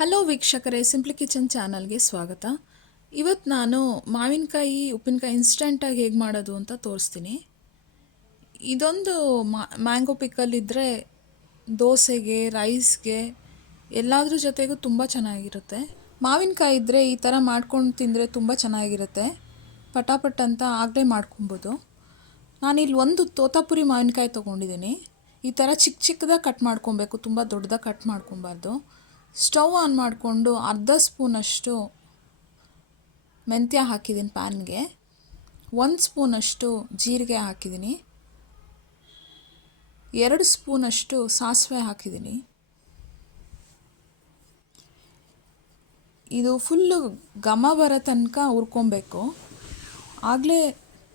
Hello ವೀಕ್ಷಕರೇ, simply kitchen ಚಾನಲ್ಗೆ ಸ್ವಾಗತ. ಇವತ್ತು ನಾನು ಮಾವಿನಕಾಯಿ ಉಪ್ಪಿನಕಾಯಿ ಇನ್ಸ್ಟೆಂಟಾಗಿ ಹೇಗೆ ಮಾಡೋದು ಅಂತ ತೋರಿಸ್ತೀನಿ. ಇದೊಂದು ಮ್ಯಾಂಗೋ ಪಿಕಲ್ ಇದ್ದರೆ ದೋಸೆಗೆ, ರೈಸ್ಗೆ ಎಲ್ಲಾದ್ರ ಜೊತೆಗೂ ತುಂಬ ಚೆನ್ನಾಗಿರುತ್ತೆ. ಮಾವಿನಕಾಯಿ ಇದ್ದರೆ ಈ ಥರ ಮಾಡ್ಕೊಂಡು ತಿಂದರೆ ತುಂಬ ಚೆನ್ನಾಗಿರುತ್ತೆ. ಪಟಾಪಟ್ ಅಂತ ಆಗಲೇ ಮಾಡ್ಕೊಬೋದು. ನಾನಿಲ್ಲಿ ಒಂದು ತೋತಾಪುರಿ ಮಾವಿನಕಾಯಿ ತೊಗೊಂಡಿದ್ದೀನಿ. ಈ ಥರ ಚಿಕ್ಕ ಚಿಕ್ಕದಾಗಿ ಕಟ್ ಮಾಡ್ಕೊಬೇಕು, ತುಂಬ ದೊಡ್ಡದಾಗಿ ಕಟ್ ಮಾಡ್ಕೊಬಾರ್ದು. ಸ್ಟವ್ ಆನ್ ಮಾಡಿಕೊಂಡು ಅರ್ಧ ಸ್ಪೂನಷ್ಟು ಮೆಂತ್ಯ ಹಾಕಿದ್ದೀನಿ ಪ್ಯಾನ್ಗೆ. 1 ಸ್ಪೂನಷ್ಟು ಜೀರಿಗೆ ಹಾಕಿದ್ದೀನಿ. 2 ಸ್ಪೂನಷ್ಟು ಸಾಸಿವೆ ಹಾಕಿದ್ದೀನಿ. ಇದು ಫುಲ್ಲು ಘಮ ಬರೋ ತನಕ ಹುರ್ಕೊಬೇಕು. ಆಗಲೇ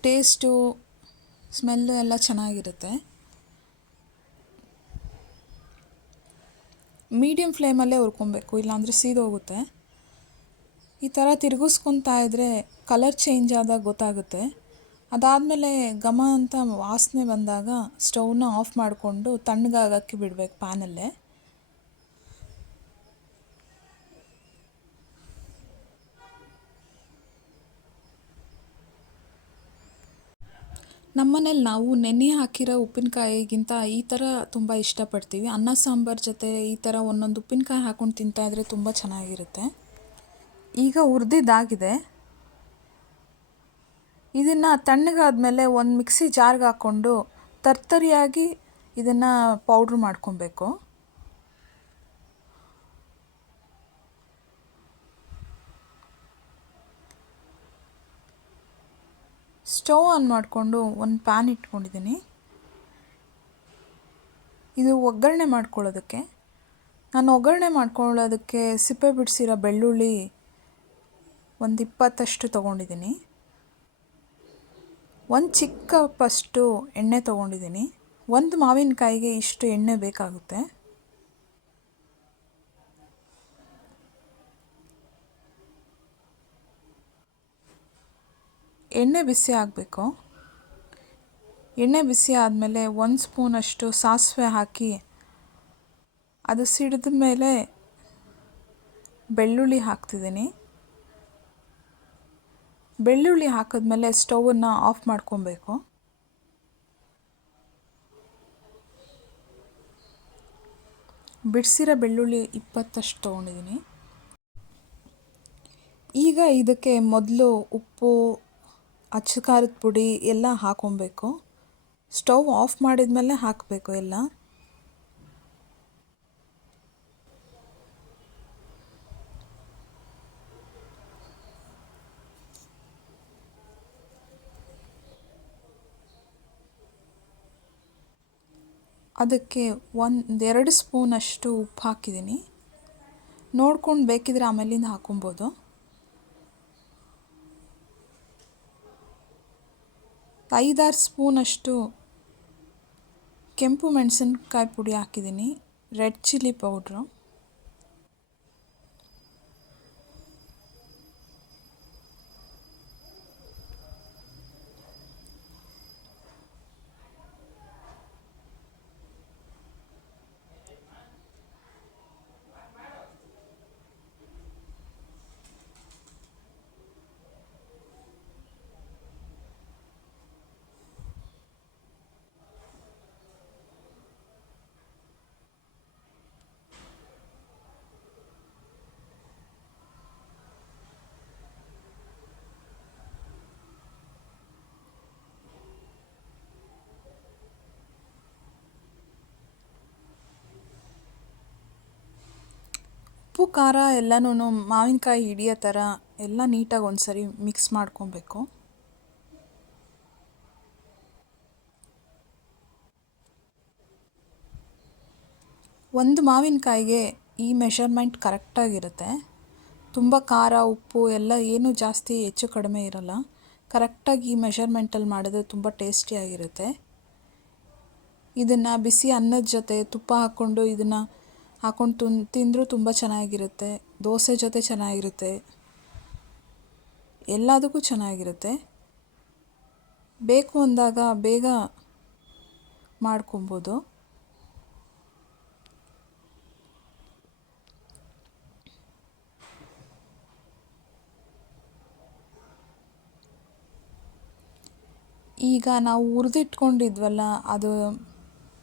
ಟೇಸ್ಟು, ಸ್ಮೆಲ್ಲು ಎಲ್ಲ ಚೆನ್ನಾಗಿರುತ್ತೆ. ಮೀಡಿಯಮ್ ಫ್ಲೇಮಲ್ಲೇ ಹುರ್ಕೊಬೇಕು, ಇಲ್ಲಾಂದರೆ ಸೀದೋಗುತ್ತೆ. ಈ ಥರ ತಿರುಗಿಸ್ಕೊತಾ ಇದ್ದರೆ ಕಲರ್ ಚೇಂಜ್ ಆದಾಗ ಗೊತ್ತಾಗುತ್ತೆ. ಅದಾದಮೇಲೆ ಘಮ ಅಂತ ವಾಸನೆ ಬಂದಾಗ ಸ್ಟವ್ನ ಆಫ್ ಮಾಡಿಕೊಂಡು ತಣ್ಣಗಾಗಕ್ಕೆ ಬಿಡಬೇಕು ಪ್ಯಾನಲ್ಲೇ. ನಮ್ಮನೇಲಿ ನಾವು ನೆನೆ ಹಾಕಿರೋ ಉಪ್ಪಿನಕಾಯಿಗಿಂತ ಈ ಥರ ತುಂಬ ಇಷ್ಟಪಡ್ತೀವಿ. ಅನ್ನ ಸಾಂಬಾರು ಜೊತೆ ಈ ಥರ ಒಂದೊಂದು ಉಪ್ಪಿನಕಾಯಿ ಹಾಕ್ಕೊಂಡು ತಿಂತಾಯಿದ್ರೆ ತುಂಬ ಚೆನ್ನಾಗಿರುತ್ತೆ. ಈಗ ಹುರಿದಿದ್ದಾಗಿದೆ. ಇದನ್ನು ತಣ್ಣಗಾದ್ಮೇಲೆ ಒಂದು ಮಿಕ್ಸಿ ಜಾರ್ಗೆ ಹಾಕ್ಕೊಂಡು ತರ್ತರಿಯಾಗಿ ಇದನ್ನು ಪೌಡ್ರ್ ಮಾಡ್ಕೊಬೇಕು. ಸ್ಟವ್ ಆನ್ ಮಾಡಿಕೊಂಡು ಒಂದು ಪ್ಯಾನ್ ಇಟ್ಕೊಂಡಿದ್ದೀನಿ. ಇದು ಒಗ್ಗರಣೆ ಮಾಡ್ಕೊಳ್ಳೋದಕ್ಕೆ. ನಾನು ಒಗ್ಗರಣೆ ಮಾಡ್ಕೊಳ್ಳೋದಕ್ಕೆ ಸಿಪ್ಪೆ ಬಿಡಿಸಿರೋ ಬೆಳ್ಳುಳ್ಳಿ ಒಂದು 20 ತೊಗೊಂಡಿದ್ದೀನಿ. ಒಂದು ಚಿಕ್ಕ ಕಪ್ಪಷ್ಟು ಎಣ್ಣೆ ತೊಗೊಂಡಿದ್ದೀನಿ. ಒಂದು ಮಾವಿನಕಾಯಿಗೆ ಇಷ್ಟು ಎಣ್ಣೆ ಬೇಕಾಗುತ್ತೆ. ಎಣ್ಣೆ ಬಿಸಿ ಆಗಬೇಕು. ಎಣ್ಣೆ ಬಿಸಿ ಆದಮೇಲೆ 1 ಸ್ಪೂನಷ್ಟು ಸಾಸಿವೆ ಹಾಕಿ ಅದು ಸಿಡಿದ ಮೇಲೆ ಬೆಳ್ಳುಳ್ಳಿ ಹಾಕ್ತಿದ್ದೀನಿ. ಬೆಳ್ಳುಳ್ಳಿ ಹಾಕಿದ್ಮೇಲೆ ಸ್ಟವನ್ನು ಆಫ್ ಮಾಡ್ಕೊಬೇಕು. ಬಿಡಿಸಿರೋ ಬೆಳ್ಳುಳ್ಳಿ 20 ತೊಗೊಂಡಿದ್ದೀನಿ. ಈಗ ಇದಕ್ಕೆ ಮೊದಲು ಉಪ್ಪು, ಅಚ್ಚ ಖಾರದ ಪುಡಿ ಎಲ್ಲ ಹಾಕ್ಕೊಬೇಕು. ಸ್ಟವ್ ಆಫ್ ಮಾಡಿದ್ಮೇಲೆ ಹಾಕಬೇಕು ಎಲ್ಲ. ಅದಕ್ಕೆ 1-2 ಸ್ಪೂನಷ್ಟು ಉಪ್ಪು ಹಾಕಿದ್ದೀನಿ. ನೋಡ್ಕೊಂಡು ಬೇಕಿದ್ರೆ ಆಮೇಲಿಂದ ಹಾಕೊಬೋದು. ಐದಾರು ಸ್ಪೂನಷ್ಟು ಕೆಂಪು ಮೆಣಸಿನ್ಕಾಯಿ ಪುಡಿ ಹಾಕಿದ್ದೀನಿ, ರೆಡ್ ಚಿಲ್ಲಿ ಪೌಡ್ರು. ಉಪ್ಪು ಖಾರ ಎಲ್ಲನೂ ಮಾವಿನಕಾಯಿ ಹಿಡಿಯೋ ಥರ ಎಲ್ಲ ನೀಟಾಗಿ ಒಂದು ಸರಿ ಮಿಕ್ಸ್ ಮಾಡ್ಕೊಬೇಕು. ಒಂದು ಮಾವಿನಕಾಯಿಗೆ ಈ ಮೆಷರ್ಮೆಂಟ್ ಕರೆಕ್ಟಾಗಿರುತ್ತೆ. ತುಂಬ ಖಾರ, ಉಪ್ಪು ಎಲ್ಲ ಏನೂ ಜಾಸ್ತಿ ಹೆಚ್ಚು ಕಡಿಮೆ ಇರೋಲ್ಲ. ಕರೆಕ್ಟಾಗಿ ಈ ಮೆಷರ್ಮೆಂಟಲ್ಲಿ ಮಾಡಿದ್ರೆ ತುಂಬ ಟೇಸ್ಟಿಯಾಗಿರುತ್ತೆ. ಇದನ್ನು ಬಿಸಿ ಅನ್ನದ ಜೊತೆ ತುಪ್ಪ ಹಾಕ್ಕೊಂಡು ಇದನ್ನು ಹಾಕ್ಕೊಂಡು ತಿಂದರೂ ತುಂಬ ಚೆನ್ನಾಗಿರುತ್ತೆ. ದೋಸೆ ಜೊತೆ ಚೆನ್ನಾಗಿರುತ್ತೆ, ಎಲ್ಲದಕ್ಕೂ ಚೆನ್ನಾಗಿರುತ್ತೆ. ಬೇಕು ಅಂದಾಗ ಬೇಗ ಮಾಡ್ಕೊಬೋದು. ಈಗ ನಾವು ಹುರಿದಿಟ್ಕೊಂಡಿದ್ವಲ್ಲ ಅದು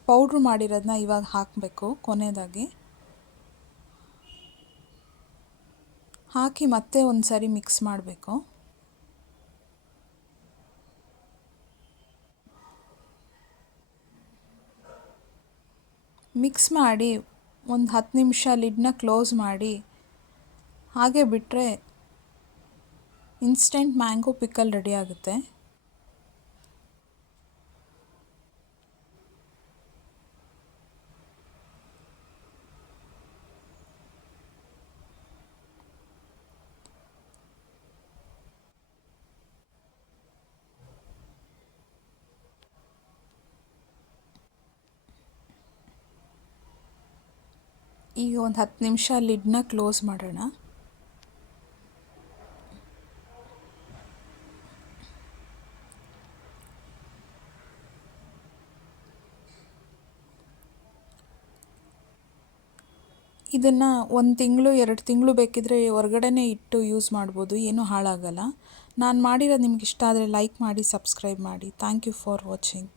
ಪೌಡ್ರ್ ಮಾಡಿರೋದನ್ನ ಇವಾಗ ಹಾಕಬೇಕು ಕೊನೆಯದಾಗಿ. ಹಾಕಿ ಮತ್ತೆ ಒಂದು ಸರಿ ಮಿಕ್ಸ್ ಮಾಡಬೇಕು. ಮಿಕ್ಸ್ ಮಾಡಿ ಒಂದು 10 ನಿಮಿಷ ಲಿಡ್ನ ಕ್ಲೋಸ್ ಮಾಡಿ ಹಾಗೆ ಬಿಟ್ಟರೆ ಇನ್ಸ್ಟೆಂಟ್ ಮ್ಯಾಂಗೋ ಪಿಕಲ್ ರೆಡಿ ಆಗುತ್ತೆ. ಈಗ ಒಂದು 10 ನಿಮಿಷ ಲಿಡ್ನ ಕ್ಲೋಸ್ ಮಾಡೋಣ. ಇದನ್ನು 1 ತಿಂಗಳು 2 ತಿಂಗಳು ಬೇಕಿದ್ದರೆ ಹೊರಗಡೆನೇ ಇಟ್ಟು ಯೂಸ್ ಮಾಡ್ಬೋದು, ಏನೂ ಹಾಳಾಗಲ್ಲ. ನಾನು ಮಾಡಿರೋದು ನಿಮ್ಗೆ ಇಷ್ಟ ಆದರೆ ಲೈಕ್ ಮಾಡಿ, ಸಬ್ಸ್ಕ್ರೈಬ್ ಮಾಡಿ. Thank you for watching.